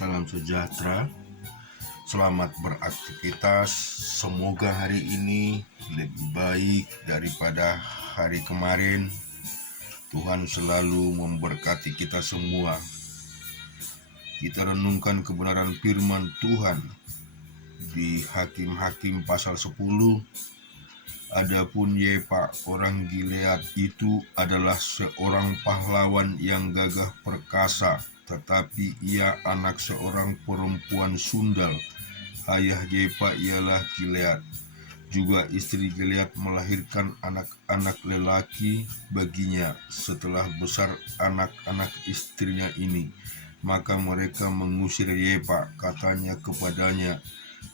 Salam sejahtera, selamat beraktivitas. Semoga hari ini lebih baik daripada hari kemarin. Tuhan selalu memberkati kita semua. Kita renungkan kebenaran firman Tuhan di Hakim-Hakim pasal 10. Adapun Yepa orang Gilead itu adalah seorang pahlawan yang gagah perkasa, tetapi ia anak seorang perempuan sundal. Ayah Yepa ialah Gilead. Juga istri Gilead melahirkan anak-anak lelaki baginya setelah besar anak-anak istrinya ini. Maka mereka mengusir Yepa, katanya kepadanya,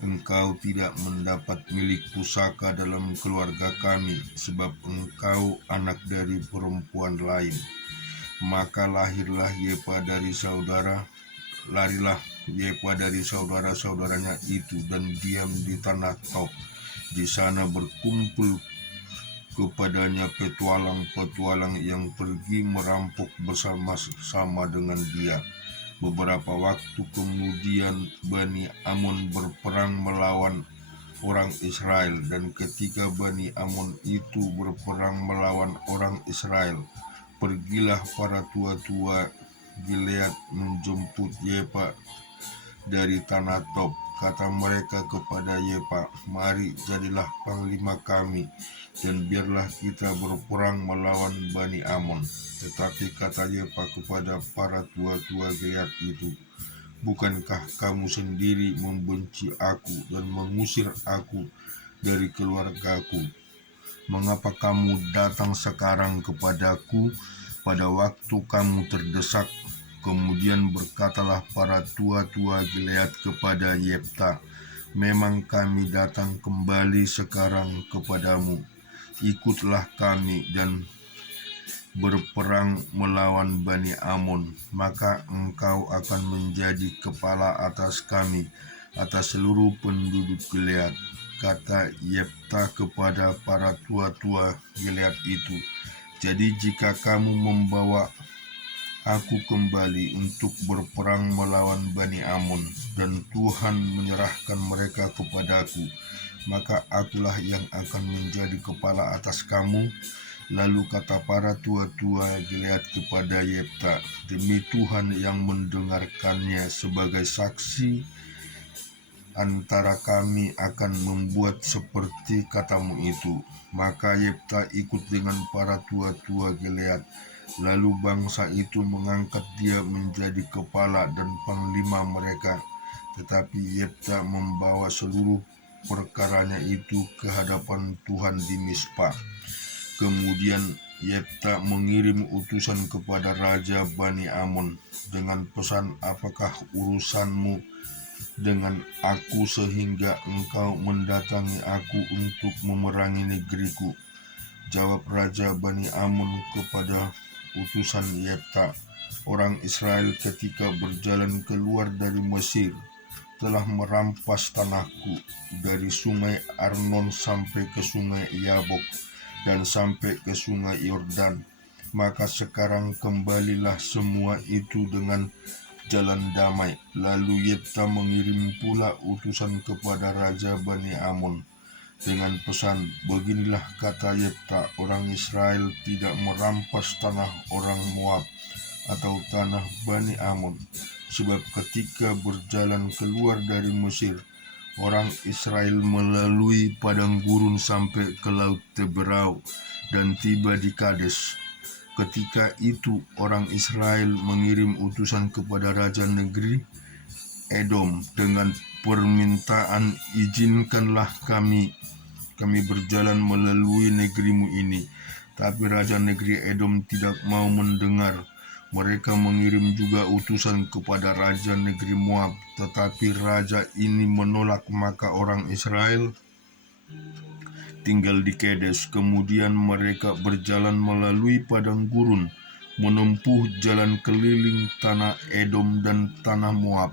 "Engkau tidak mendapat milik pusaka dalam keluarga kami, sebab engkau anak dari perempuan lain." Maka larilah Yepa dari saudara-saudaranya itu dan diam di tanah Tob. Di sana berkumpul kepadanya petualang-petualang yang pergi merampok bersama-sama dengan dia. Beberapa waktu kemudian Bani Amon berperang melawan orang Israel, dan ketika Bani Amon itu berperang melawan orang Israel, pergilah para tua-tua Gilead menjemput Yepa dari tanah Tob. Kata mereka kepada Yepa, "Mari, jadilah panglima kami, dan biarlah kita berperang melawan Bani Amon." Tetapi kata Yepa kepada para tua-tua Gilead itu, "Bukankah kamu sendiri membenci aku dan mengusir aku dari keluargaku? Mengapa kamu datang sekarang kepadaku pada waktu kamu terdesak?" Kemudian berkatalah para tua-tua Gilead kepada Yefta, "Memang kami datang kembali sekarang kepadamu. Ikutlah kami dan berperang melawan Bani Amon, maka engkau akan menjadi kepala atas kami, atas seluruh penduduk Gilead." Kata Yefta kepada para tua-tua Gilead itu, "Jadi jika kamu membawa aku kembali untuk berperang melawan Bani Amon, dan Tuhan menyerahkan mereka kepadaku, maka akulah yang akan menjadi kepala atas kamu." Lalu kata para tua-tua Gilead kepada Yefta, "Demi Tuhan yang mendengarkannya sebagai saksi, antara kami akan membuat seperti katamu itu." Maka Yefta ikut dengan para tua-tua Gilead. Lalu bangsa itu mengangkat dia menjadi kepala dan panglima mereka. Tetapi Yefta membawa seluruh perkaranya itu ke hadapan Tuhan di Mispa. Kemudian Yefta mengirim utusan kepada Raja Bani Amon dengan pesan, "Apakah urusanmu dengan aku sehingga engkau mendatangi aku untuk memerangi negeriku?" Jawab Raja Bani Amon kepada utusan Yefta, "Orang Israel ketika berjalan keluar dari Mesir telah merampas tanahku dari sungai Arnon sampai ke sungai Yabok dan sampai ke sungai Yordan. Maka sekarang kembalilah semua itu dengan jalan damai." Lalu Yefta mengirim pula utusan kepada Raja Bani Amon dengan pesan, "Beginilah kata Yefta, orang Israel tidak merampas tanah orang Moab atau tanah Bani Amon, sebab ketika berjalan keluar dari Mesir, orang Israel melalui padang gurun sampai ke laut Teberau dan tiba di Kades. Ketika itu orang Israel mengirim utusan kepada raja negeri Edom dengan permintaan, 'Izinkanlah kami berjalan melalui negerimu ini.' Tapi raja negeri Edom tidak mau mendengar. Mereka mengirim juga utusan kepada raja negeri Moab, tetapi raja ini menolak. Maka orang Israel tinggal di Kades. Kemudian mereka berjalan melalui padang gurun, menempuh jalan keliling tanah Edom dan tanah Moab,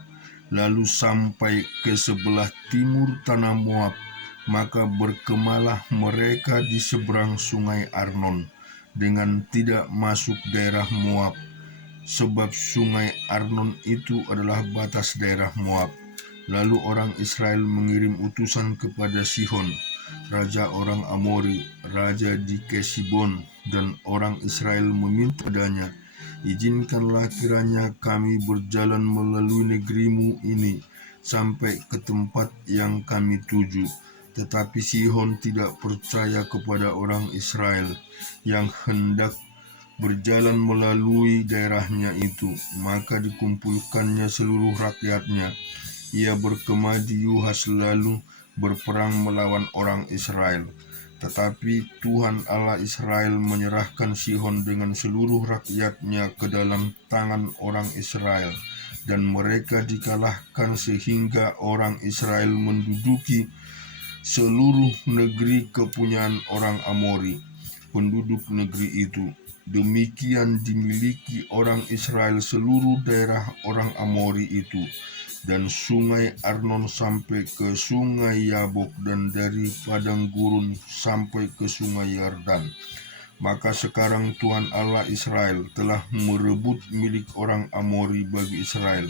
lalu sampai ke sebelah timur tanah Moab. Maka berkemalah mereka di seberang sungai Arnon dengan tidak masuk daerah Moab. sebab sungai Arnon itu adalah batas daerah Moab. Lalu orang Israel mengirim utusan kepada Sihon, raja orang Amori, raja di Kesibon, dan orang Israel meminta padanya, "Izinkanlah kiranya kami berjalan melalui negerimu ini sampai ke tempat yang kami tuju." Tetapi Sihon tidak percaya kepada orang Israel yang hendak berjalan melalui daerahnya itu. Maka dikumpulkannya seluruh rakyatnya. Ia berkemah di Yuhas lalu berperang melawan orang Israel. Tetapi Tuhan Allah Israel menyerahkan Sihon dengan seluruh rakyatnya ke dalam tangan orang Israel, dan mereka dikalahkan sehingga orang Israel menduduki seluruh negeri kepunyaan orang Amori, penduduk negeri itu. Demikian dimiliki orang Israel seluruh daerah orang Amori itu, dan sungai Arnon sampai ke sungai Yabok, dan dari padang gurun sampai ke sungai Yordan. Maka sekarang Tuhan Allah Israel telah merebut milik orang Amori bagi Israel,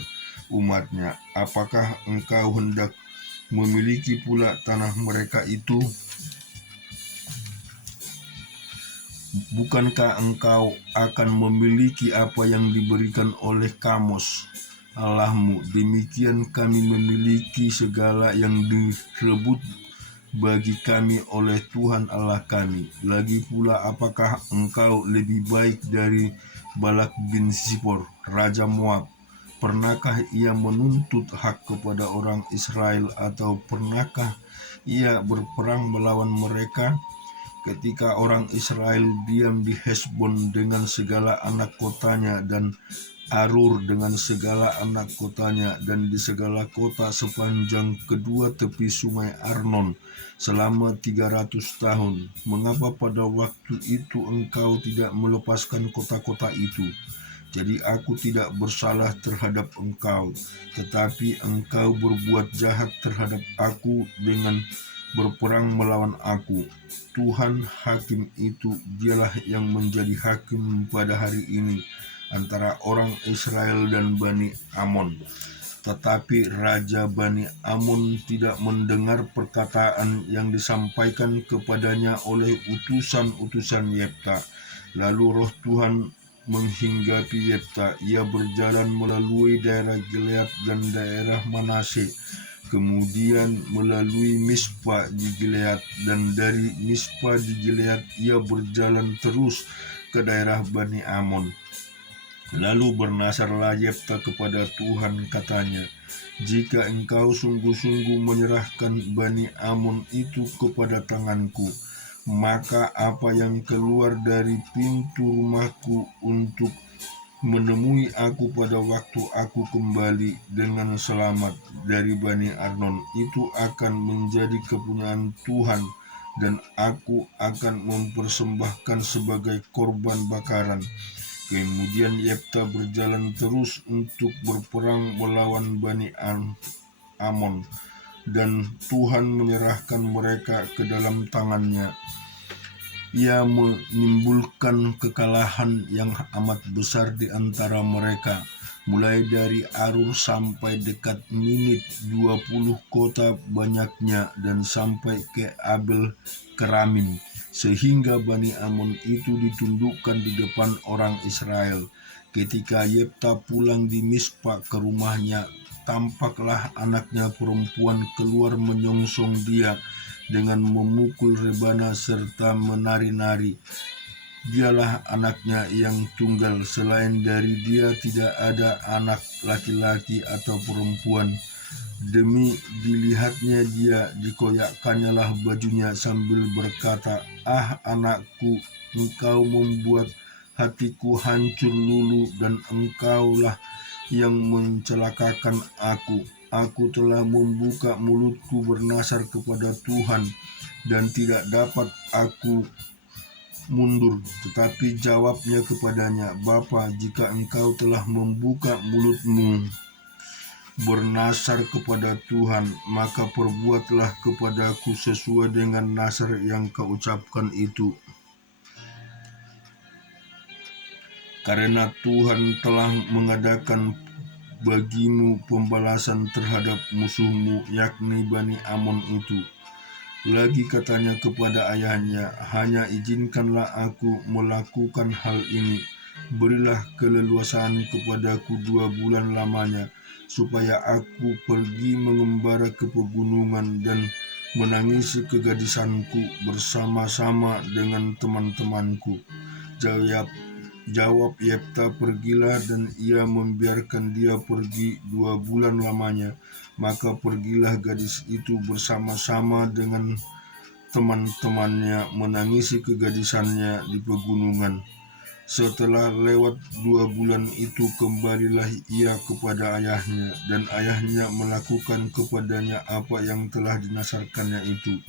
umatnya. Apakah engkau hendak memiliki pula tanah mereka itu? Bukankah engkau akan memiliki apa yang diberikan oleh Kamos Allahmu? Demikian kami memiliki segala yang direbut bagi kami oleh Tuhan Allah kami. Lagi pula, apakah engkau lebih baik dari Balak bin Zippor, raja Moab? Pernahkah ia menuntut hak kepada orang Israel, atau pernahkah ia berperang melawan mereka? Ketika orang Israel diam di Hesbon dengan segala anak kotanya, dan Arur dengan segala anak kotanya, dan di segala kota sepanjang kedua tepi sungai Arnon selama 300 tahun, mengapa pada waktu itu engkau tidak melepaskan kota-kota itu? Jadi aku tidak bersalah terhadap engkau, tetapi engkau berbuat jahat terhadap aku dengan berperang melawan aku. Tuhan hakim itu, dialah yang menjadi hakim pada hari ini antara orang Israel dan Bani Amon. Tetapi Raja Bani Amon tidak mendengar perkataan yang disampaikan kepadanya oleh utusan-utusan Yefta. Lalu roh Tuhan menghinggapi Yefta. Ia berjalan melalui daerah Gilead dan daerah Manase, kemudian melalui Mispa di Gilead, dan dari Mispa di Gilead ia berjalan terus ke daerah Bani Amon. Lalu bernasarlah Yefta kepada Tuhan, katanya, "Jika engkau sungguh-sungguh menyerahkan Bani Amon itu kepada tanganku, maka apa yang keluar dari pintu rumahku untuk menemui aku pada waktu aku kembali dengan selamat dari Bani Arnon itu akan menjadi kepunyaan Tuhan, dan aku akan mempersembahkan sebagai korban bakaran." Kemudian Yefta berjalan terus untuk berperang melawan Bani Amon, dan Tuhan menyerahkan mereka ke dalam tangannya. Ia menimbulkan kekalahan yang amat besar di antara mereka, mulai dari Arur sampai dekat Minit, 20 kota banyaknya, dan sampai ke Abel Keramin, sehingga Bani Amon itu ditundukkan di depan orang Israel. Ketika Yefta pulang di Mispa ke rumahnya, tampaklah anaknya perempuan keluar menyongsong dia dengan memukul rebana serta menari-nari. Dialah anaknya yang tunggal, selain dari dia tidak ada anak laki-laki atau perempuan. Demi dilihatnya dia, dikoyakkannyalah bajunya sambil berkata, "Ah anakku, engkau membuat hatiku hancur lulu, dan engkaulah yang mencelakakan aku. Aku telah membuka mulutku bernasar kepada Tuhan, dan tidak dapat aku mundur." Tetapi jawabnya kepadanya, "Bapa, jika engkau telah membuka mulutmu bernasar kepada Tuhan, maka perbuatlah kepadaku sesuai dengan nasar yang kau ucapkan itu." karena Tuhan telah mengadakan bagimu pembalasan terhadap musuhmu, yakni Bani Amon itu. Lagi katanya kepada ayahnya, hanya izinkanlah aku melakukan hal ini. Berilah keleluasaan kepadaku 2 bulan lamanya, supaya aku pergi mengembara ke pegunungan dan menangisi kegadisanku bersama-sama dengan teman-temanku. Jawab Yefta, pergilah, dan ia membiarkan dia pergi 2 bulan lamanya. Maka pergilah gadis itu bersama-sama dengan teman-temannya menangisi kegadisannya di pegunungan. Setelah lewat 2 bulan itu, kembalilah ia kepada ayahnya, dan ayahnya melakukan kepadanya apa yang telah dinasarkannya itu.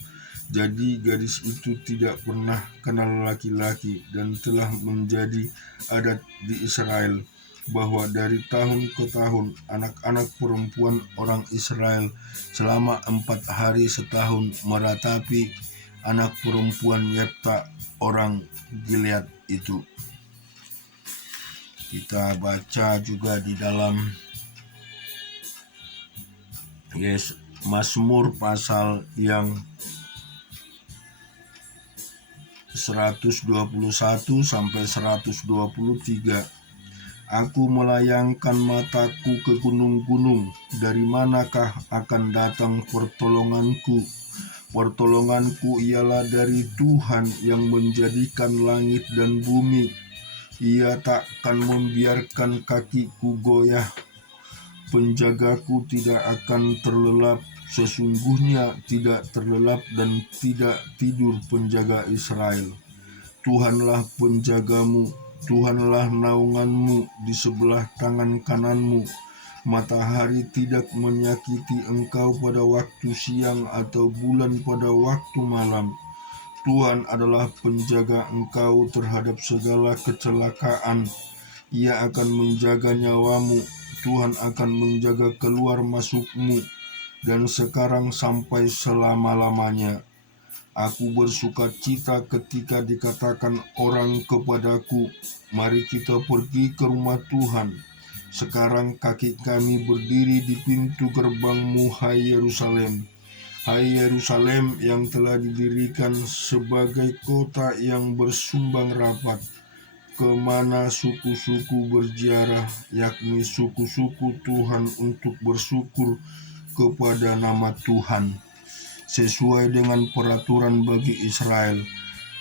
Jadi gadis itu tidak pernah kenal laki-laki, dan telah menjadi adat di Israel bahwa dari tahun ke tahun anak-anak perempuan orang Israel selama 4 hari setahun meratapi anak perempuan Yefta orang Gilead itu. Kita baca juga di dalam Mazmur pasal yang 121 sampai 123. Aku melayangkan mataku ke gunung-gunung, dari manakah akan datang pertolonganku? Pertolonganku ialah dari Tuhan yang menjadikan langit dan bumi. Ia takkan membiarkan kakiku goyah. Penjagaku tidak akan terlelap. Sesungguhnya tidak terlelap dan tidak tidur penjaga Israel. Tuhanlah penjagamu, Tuhanlah naunganmu di sebelah tangan kananmu. Matahari tidak menyakiti engkau pada waktu siang atau bulan pada waktu malam. Tuhan adalah penjaga engkau terhadap segala kecelakaan. Ia akan menjaga nyawamu. Tuhan akan menjaga keluar masukmu, dan sekarang sampai selama-lamanya. Aku bersuka cita ketika dikatakan orang kepadaku, mari kita pergi ke rumah Tuhan. Sekarang kaki kami berdiri di pintu gerbangmu, hai Yerusalem. Hai Yerusalem yang telah didirikan sebagai kota yang bersumbang rapat, kemana suku-suku berziarah, yakni suku-suku Tuhan untuk bersyukur kepada nama Tuhan, sesuai dengan peraturan bagi Israel.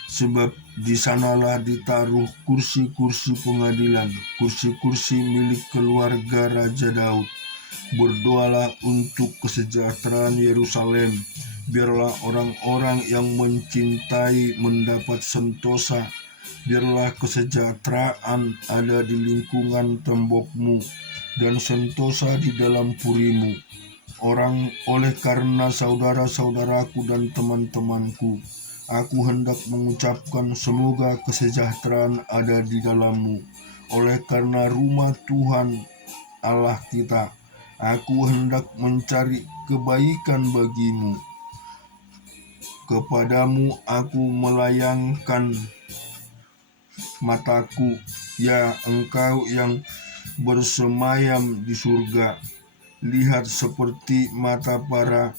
Sebab di sanalah ditaruh kursi-kursi pengadilan, kursi-kursi milik keluarga Raja Daud. Berdoalah untuk kesejahteraan Yerusalem. Biarlah orang-orang yang mencintai mendapat sentosa. Biarlah kesejahteraan ada di lingkungan tembokmu, dan sentosa di dalam purimu. Oleh karena saudara-saudaraku dan teman-temanku, aku hendak mengucapkan semoga kesejahteraan ada di dalammu. Oleh karena rumah Tuhan Allah kita, aku hendak mencari kebaikan bagimu. Kepadamu aku melayangkan mataku, ya engkau yang bersemayam di surga. Lihat seperti mata para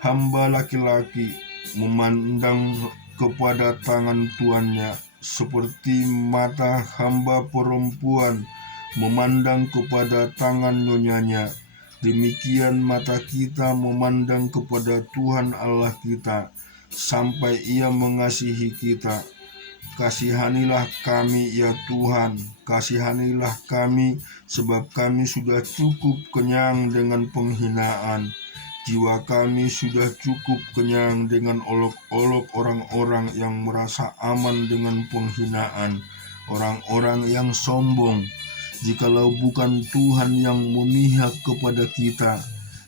hamba laki-laki memandang kepada tangan tuannya, seperti mata hamba perempuan memandang kepada tangan nyonyanya. Demikian mata kita memandang kepada Tuhan Allah kita, sampai Ia mengasihi kita. Kasihanilah kami ya Tuhan, kasihanilah kami, sebab kami sudah cukup kenyang dengan penghinaan. Jiwa kami sudah cukup kenyang dengan olok-olok orang-orang yang merasa aman dengan penghinaan, orang-orang yang sombong. Jikalau bukan Tuhan yang memihak kepada kita,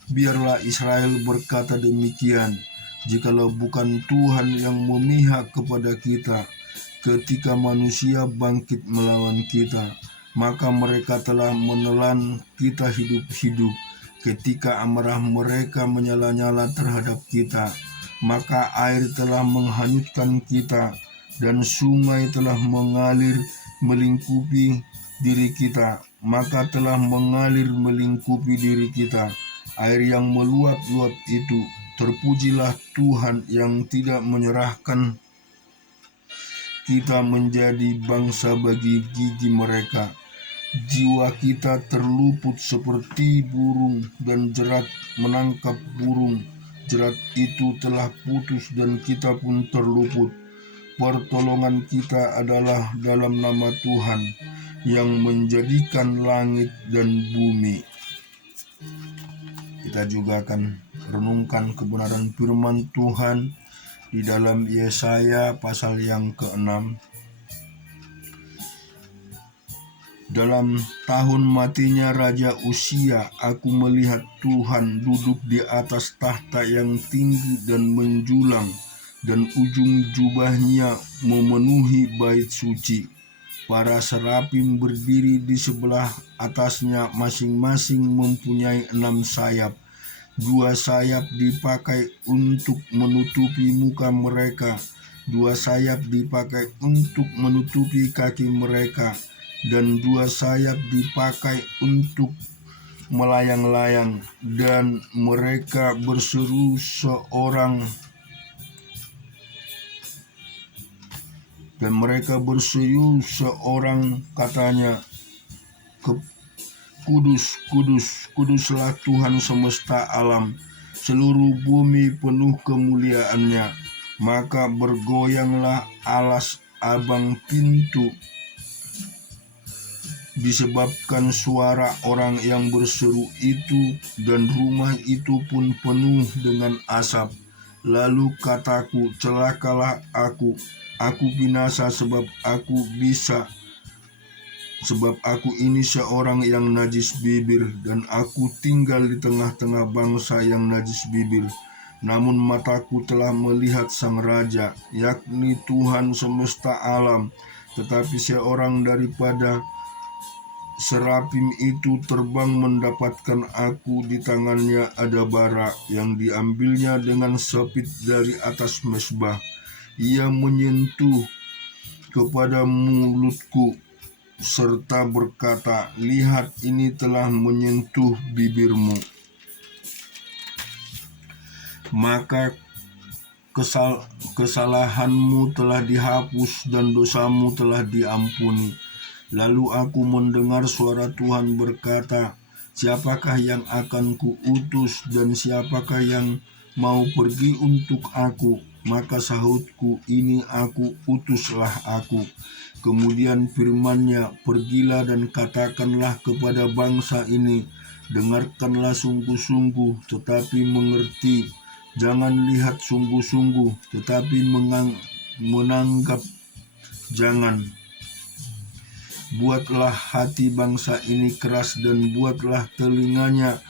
biarlah Israel berkata demikian. Jikalau bukan Tuhan yang memihak kepada kita, ketika manusia bangkit melawan kita, maka mereka telah menelan kita hidup-hidup. Ketika amarah mereka menyala-nyala terhadap kita, maka air telah menghanyutkan kita, dan sungai telah mengalir melingkupi diri kita, maka telah mengalir melingkupi diri kita air yang meluap-luap itu. Terpujilah Tuhan yang tidak menyerahkan kita menjadi bangsa bagi gigi mereka. Jiwa kita terluput seperti burung, dan jerat menangkap burung. Jerat itu telah putus dan kita pun terluput. Pertolongan kita adalah dalam nama Tuhan yang menjadikan langit dan bumi. Kita juga akan renungkan kebenaran firman Tuhan di dalam Yesaya pasal yang ke-6. Dalam tahun matinya Raja Uzia, aku melihat Tuhan duduk di atas tahta yang tinggi dan menjulang, dan ujung jubahnya memenuhi bait suci. Para serafim berdiri di sebelah atasnya, masing-masing mempunyai 6 sayap. 2 sayap dipakai untuk menutupi muka mereka, 2 sayap dipakai untuk menutupi kaki mereka, dan 2 sayap dipakai untuk melayang-layang. Dan mereka berseru seorang katanya, Kudus, kudus, kuduslah Tuhan semesta alam, seluruh bumi penuh kemuliaannya. Maka bergoyanglah alas abang pintu disebabkan suara orang yang berseru itu, dan rumah itu pun penuh dengan asap. Lalu kataku, celakalah aku binasa sebab aku ini seorang yang najis bibir, dan aku tinggal di tengah-tengah bangsa yang najis bibir. Namun mataku telah melihat Sang Raja, yakni Tuhan semesta alam. Tetapi seorang daripada serafim itu terbang mendapatkan aku. Di tangannya ada bara yang diambilnya dengan sepit dari atas mezbah. Ia menyentuh kepada mulutku serta berkata, lihat, ini telah menyentuh bibirmu, maka kesalahanmu telah dihapus dan dosamu telah diampuni. Lalu aku mendengar suara Tuhan berkata, siapakah yang akan kuutus dan siapakah yang mau pergi untuk aku? Maka sahutku, ini aku, utuslah aku. Kemudian firman-Nya, pergilah dan katakanlah kepada bangsa ini, dengarkanlah sungguh-sungguh tetapi mengerti, jangan lihat sungguh-sungguh tetapi menanggap jangan. Buatlah hati bangsa ini keras dan buatlah telinganya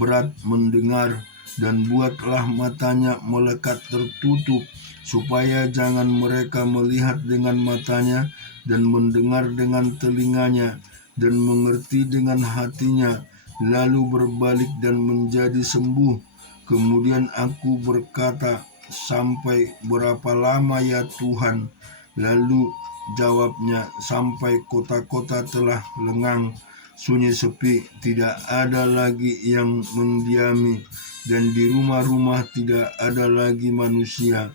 berat mendengar, dan buatlah matanya melekat tertutup, supaya jangan mereka melihat dengan matanya, dan mendengar dengan telinganya, dan mengerti dengan hatinya, lalu berbalik dan menjadi sembuh. Kemudian aku berkata, sampai berapa lama ya Tuhan? Lalu jawabnya, sampai kota-kota telah lengang, sunyi sepi, tidak ada lagi yang mendiami, dan di rumah-rumah tidak ada lagi manusia,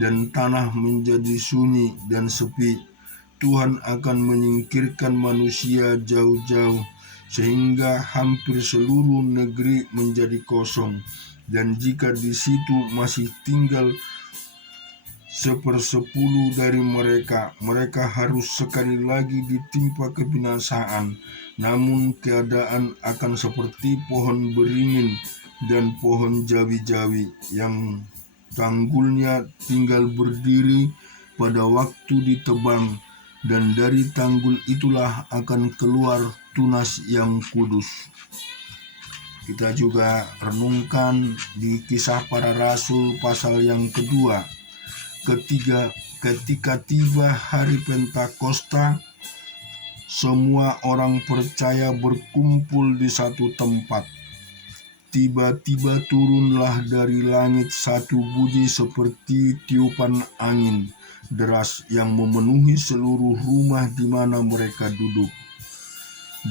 dan tanah menjadi sunyi dan sepi. Tuhan akan menyingkirkan manusia jauh-jauh, sehingga hampir seluruh negeri menjadi kosong. Dan jika di situ masih tinggal 1/10 dari mereka harus sekali lagi ditimpa kebinasaan. Namun keadaan akan seperti pohon beringin dan pohon jawi-jawi yang tanggulnya tinggal berdiri pada waktu ditebang, dan dari tanggul itulah akan keluar tunas yang kudus. Kita juga renungkan di Kisah Para Rasul pasal yang kedua. Ketika tiba hari Pentakosta, semua orang percaya berkumpul di satu tempat. Tiba-tiba turunlah dari langit satu bunyi seperti tiupan angin deras yang memenuhi seluruh rumah di mana mereka duduk.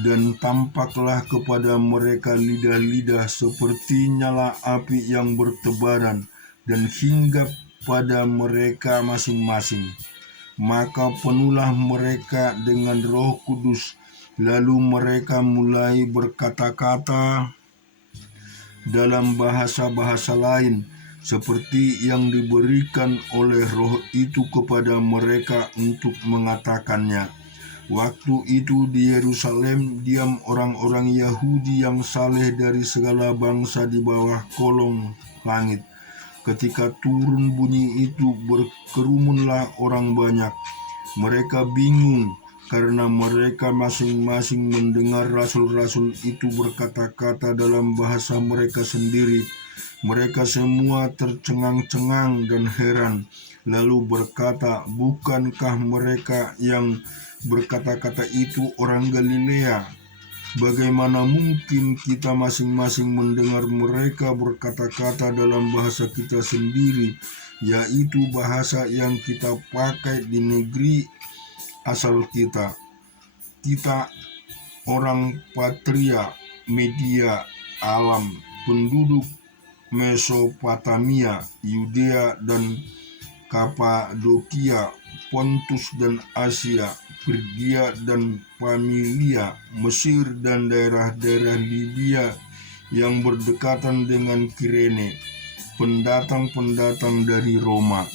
Dan tampaklah kepada mereka lidah-lidah seperti nyala api yang bertebaran dan hinggap pada mereka masing-masing. Maka penuhlah mereka dengan Roh Kudus, lalu mereka mulai berkata-kata dalam bahasa-bahasa lain seperti yang diberikan oleh Roh itu kepada mereka untuk mengatakannya. Waktu itu di Yerusalem diam orang-orang Yahudi yang saleh dari segala bangsa di bawah kolong langit. Ketika turun bunyi itu, berkerumunlah orang banyak. Mereka bingung karena mereka masing-masing mendengar rasul-rasul itu berkata-kata dalam bahasa mereka sendiri. Mereka semua tercengang-cengang dan heran, lalu berkata, "Bukankah mereka yang berkata-kata itu orang Galilea? Bagaimana mungkin kita masing-masing mendengar mereka berkata-kata dalam bahasa kita sendiri, yaitu bahasa yang kita pakai di negeri asal kita? Kita orang Patria, Media, Alam, penduduk Mesopotamia, Yudea dan Kapadokia, Pontus dan Asia, Frigia dan Pamilia, Mesir dan daerah-daerah Libya yang berdekatan dengan Kirene, pendatang-pendatang dari Roma,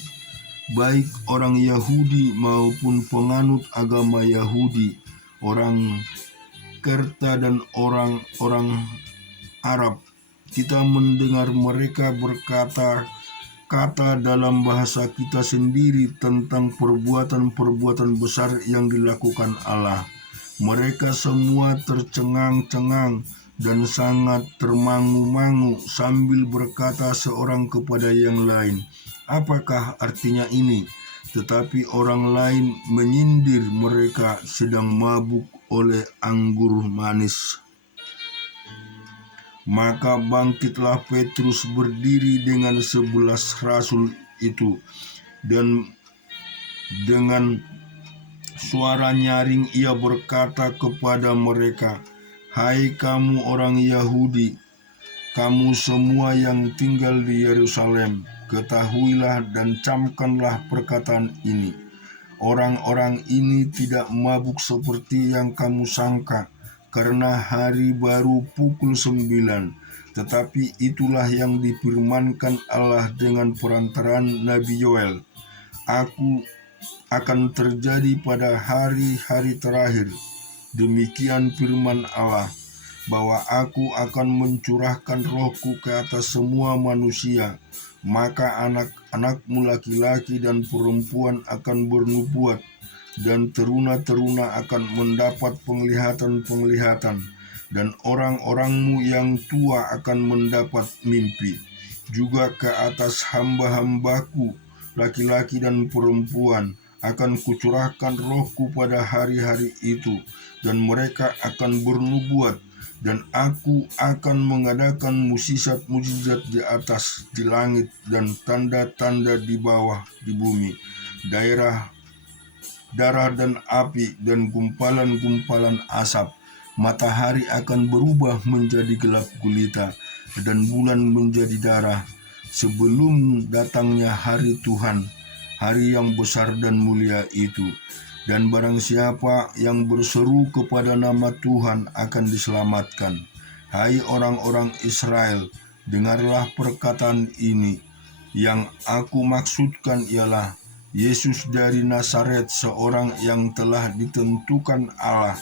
baik orang Yahudi maupun penganut agama Yahudi, orang Kerta dan orang-orang Arab. Kita mendengar mereka berkata-kata dalam bahasa kita sendiri tentang perbuatan-perbuatan besar yang dilakukan Allah. Mereka semua tercengang-cengang dan sangat termangu-mangu sambil berkata seorang kepada yang lain, "Apakah artinya ini?" Tetapi orang lain menyindir mereka sedang mabuk oleh anggur manis. Maka bangkitlah Petrus berdiri dengan 11 rasul itu, dan dengan suara nyaring ia berkata kepada mereka, "Hai kamu orang Yahudi, kamu semua yang tinggal di Yerusalem, ketahuilah dan camkanlah perkataan ini. Orang-orang ini tidak mabuk seperti yang kamu sangka, karena hari baru pukul 9. Tetapi itulah yang difirmankan Allah dengan perantaraan Nabi Yoel. Aku akan terjadi pada hari-hari terakhir. Demikian firman Allah, bahwa aku akan mencurahkan rohku ke atas semua manusia. Maka anak-anakmu laki-laki dan perempuan akan bernubuat, dan teruna-teruna akan mendapat penglihatan-penglihatan, dan orang-orangmu yang tua akan mendapat mimpi. Juga ke atas hamba-hambaku, laki-laki dan perempuan, akan kucurahkan rohku pada hari-hari itu, dan mereka akan bernubuat. Dan aku akan mengadakan mukjizat-mukjizat di atas, di langit, dan tanda-tanda di bawah, di bumi, darah dan api, dan gumpalan-gumpalan asap. Matahari akan berubah menjadi gelap gulita, dan bulan menjadi darah, sebelum datangnya hari Tuhan, hari yang besar dan mulia itu. Dan barang siapa yang berseru kepada nama Tuhan akan diselamatkan. Hai orang-orang Israel, dengarlah perkataan ini. Yang aku maksudkan ialah Yesus dari Nazaret, seorang yang telah ditentukan Allah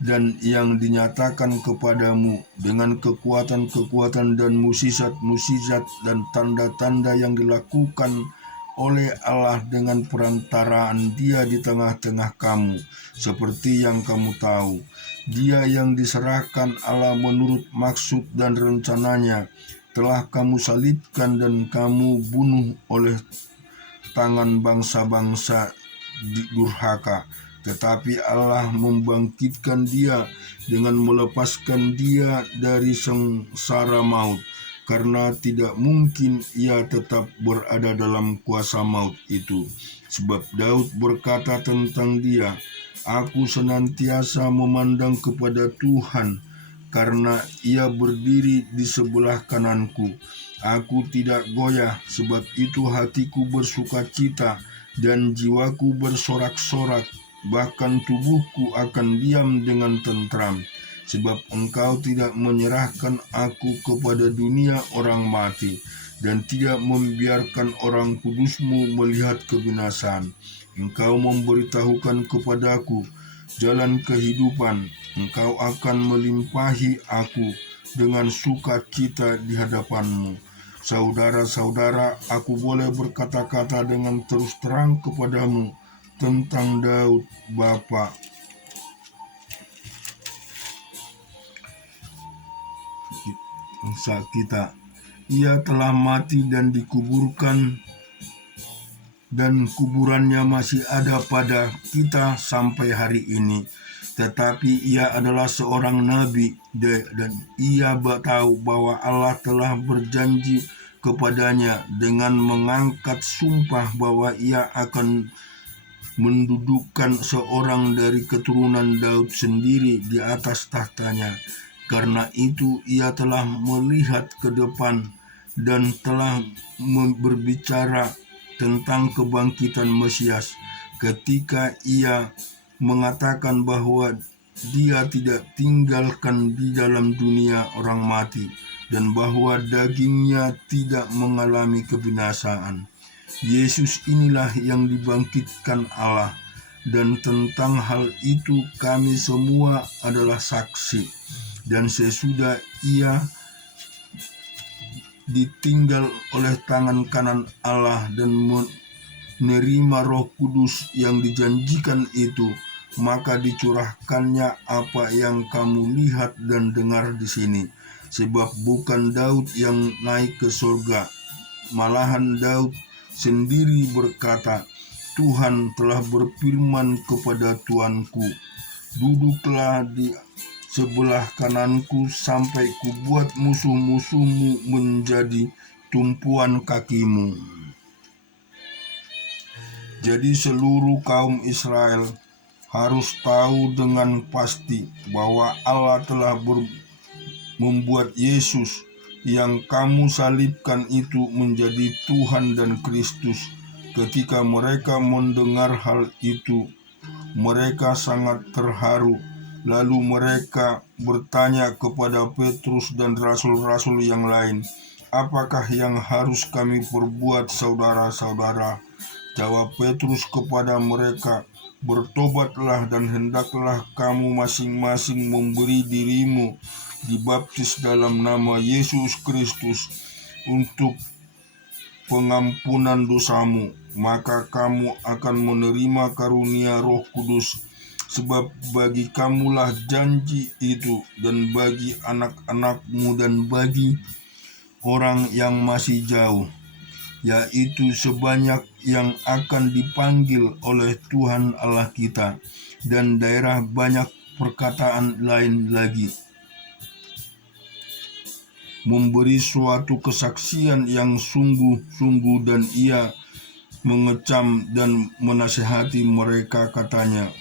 dan yang dinyatakan kepadamu dengan kekuatan-kekuatan dan mukjizat-mukjizat dan tanda-tanda yang dilakukan oleh Allah dengan perantaraan Dia di tengah-tengah kamu, seperti yang kamu tahu. Dia yang diserahkan Allah menurut maksud dan rencananya telah kamu salibkan dan kamu bunuh oleh tangan bangsa-bangsa durhaka, tetapi Allah membangkitkan dia dengan melepaskan dia dari sengsara maut, karena tidak mungkin ia tetap berada dalam kuasa maut itu. Sebab Daud berkata tentang dia, "Aku senantiasa memandang kepada Tuhan, karena ia berdiri di sebelah kananku. Aku tidak goyah, sebab itu hatiku bersukacita dan jiwaku bersorak-sorak. Bahkan tubuhku akan diam dengan tentram, sebab Engkau tidak menyerahkan aku kepada dunia orang mati, dan tidak membiarkan orang kudus-Mu melihat kebinasaan. Engkau memberitahukan kepadaku jalan kehidupan. Engkau akan melimpahi aku dengan sukacita di hadapan-Mu. Saudara-saudara, aku boleh berkata-kata dengan terus terang kepadamu tentang Daud Bapa kita. Ia telah mati dan dikuburkan, dan kuburannya masih ada pada kita sampai hari ini. Tetapi ia adalah seorang nabi, dan ia tahu bahwa Allah telah berjanji kepadanya dengan mengangkat sumpah bahwa ia akan mendudukkan seorang dari keturunan Daud sendiri di atas tahtanya. Karena itu ia telah melihat ke depan dan telah berbicara tentang kebangkitan Mesias, ketika ia mengatakan bahwa dia tidak tinggalkan di dalam dunia orang mati, dan bahwa dagingnya tidak mengalami kebinasaan. Yesus inilah yang dibangkitkan Allah, dan tentang hal itu kami semua adalah saksi. Dan sesudah ia ditinggal oleh tangan kanan Allah dan menerima Roh Kudus yang dijanjikan itu, maka dicurahkannya apa yang kamu lihat dan dengar di sini. Sebab bukan Daud yang naik ke surga, malahan Daud sendiri berkata, "Tuhan telah berfirman kepada Tuanku, duduklah di sebelah kananku sampai kubuat musuh-musuhmu menjadi tumpuan kakimu." Jadi seluruh kaum Israel harus tahu dengan pasti bahwa Allah telah membuat Yesus yang kamu salibkan itu menjadi Tuhan dan Kristus. Ketika mereka mendengar hal itu, mereka sangat terharu. Lalu mereka bertanya kepada Petrus dan rasul-rasul yang lain, "Apakah yang harus kami perbuat, saudara-saudara?" Jawab Petrus kepada mereka, "Bertobatlah dan hendaklah kamu masing-masing memberi dirimu dibaptis dalam nama Yesus Kristus untuk pengampunan dosamu, maka kamu akan menerima karunia Roh Kudus. Sebab bagi kamulah janji itu, dan bagi anak-anakmu, dan bagi orang yang masih jauh, yaitu sebanyak yang akan dipanggil oleh Tuhan Allah kita." Dan daerah banyak perkataan lain lagi memberi suatu kesaksian yang sungguh-sungguh, dan ia mengecam dan menasihati mereka, katanya,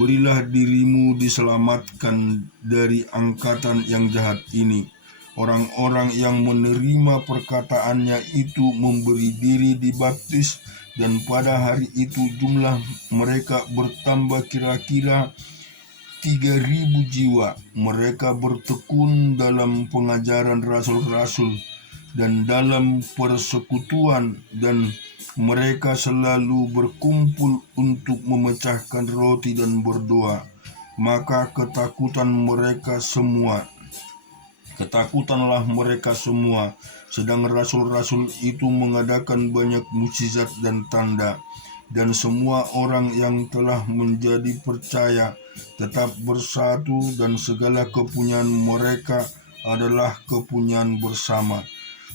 "Berilah dirimu diselamatkan dari angkatan yang jahat ini." Orang-orang yang menerima perkataannya itu memberi diri dibaptis, dan pada hari itu jumlah mereka bertambah kira-kira 3.000 jiwa. Mereka bertekun dalam pengajaran rasul-rasul dan dalam persekutuan, dan mereka selalu berkumpul untuk memecahkan roti dan berdoa. Maka ketakutanlah mereka semua, sedang rasul-rasul itu mengadakan banyak mukjizat dan tanda. Dan semua orang yang telah menjadi percaya tetap bersatu, dan segala kepunyaan mereka adalah kepunyaan bersama.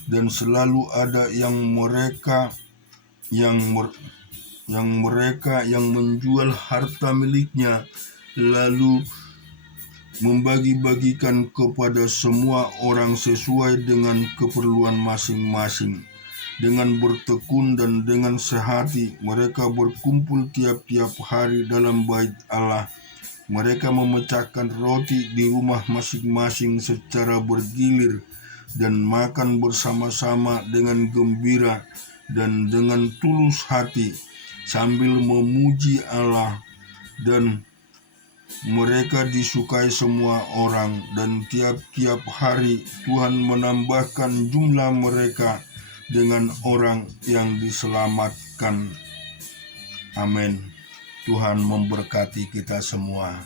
Dan selalu ada yang mereka yang yang mereka yang menjual harta miliknya lalu membagi-bagikan kepada semua orang sesuai dengan keperluan masing-masing. Dengan bertekun dan dengan sehati, mereka berkumpul tiap-tiap hari dalam bait Allah. Mereka memecahkan roti di rumah masing-masing secara bergilir dan makan bersama-sama dengan gembira dan dengan tulus hati sambil memuji Allah, dan mereka disukai semua orang, dan tiap-tiap hari Tuhan menambahkan jumlah mereka dengan orang yang diselamatkan. Amin. Tuhan memberkati kita semua.